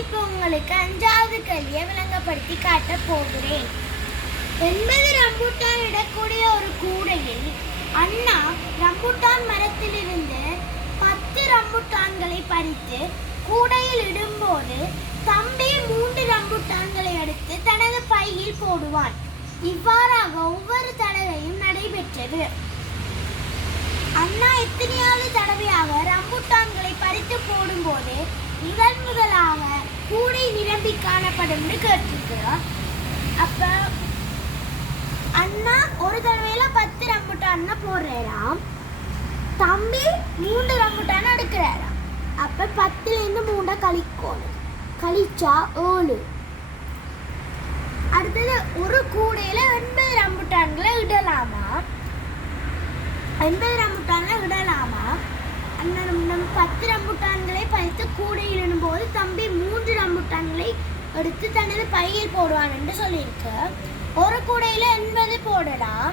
இப்போ உங்களுக்கு 5வது கேள்வியை விளங்கப்படுத்தி காட்டப் போகிறேன். 80 ரம்பூட்டான் இடக்கூடிய ஒரு கூடையில் அண்ணா ரம்பூட்டான் மரத்திலிருந்து 10 ரம்பூட்டான்களை பறித்து கூடையில் இடும்போது தம்பி 3 ரம்பூட்டான்களை எடுத்து தனது பையில் போடுவான். இவ்வாறாக ஒவ்வொரு தடவையும் நடைபெற்றது. அண்ணா எத்தனையாவது தடவையாக ரம்பூட்டான்களை பறித்து போடும்போது முதலாக கூடை நிரம்பி காணப்படும் கேட்டிருக்கிறார். அப்ப அண்ணா ஒரு தடவையில 10 ரம்பூட்டான் போடுறாராம், தம்பி 3 ரம்பூட்டான் எடுக்கிறாராம். அப்ப 10லேருந்து 3 கழிக்கணும், கழிச்சா 7. அடுத்தது ஒரு கூடையில 80 ரம்பூட்டான்களை இடலாமா? 80 ரம்பூட்டான்களை விடலாமா? அண்ணன் 10 ரம்பூட்டான்களை பறித்து கூடையில் இடும்போது தம்பி 3 ரம்பூட்டான்களை எடுத்து தனது பையில் போடுவான் என்று சொல்லியிருக்கு. ஒரு கூடையில 80 போடலாம்,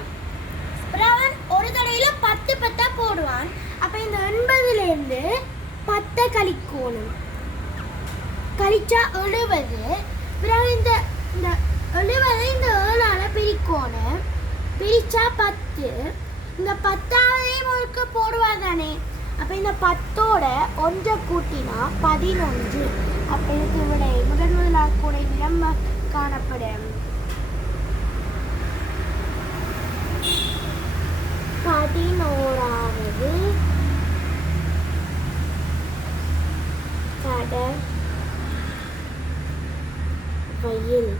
அவன் ஒரு தடையில 10 போடுவான். அப்ப இந்த 80லேருந்து 10 கழிக்கணும், கழிச்சா 70. பிறகு இந்த 70 இந்த 7ஆல பிரிக்கணும், பிரிச்சா 10. இந்த 10ஆவதையும் ஒருக்க போடுவார் தானே. அப்போ இந்த 10ஓட 1 கூட்டினா 11. அப்போ இதுக்கு விடை முதலாக கூட நிரம்ப காணப்படும் 11வது கடவையில்.